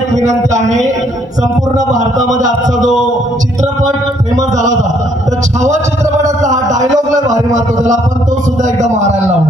एक विनंती आहे, संपूर्ण भारतामध्ये आजचा जो चित्रपट फेमस झाला होता, तर छावा चित्रपटातला हा डायलॉग लय भारी मारतो, त्याला आपण तो सुद्धा एकदा मारायला लावू.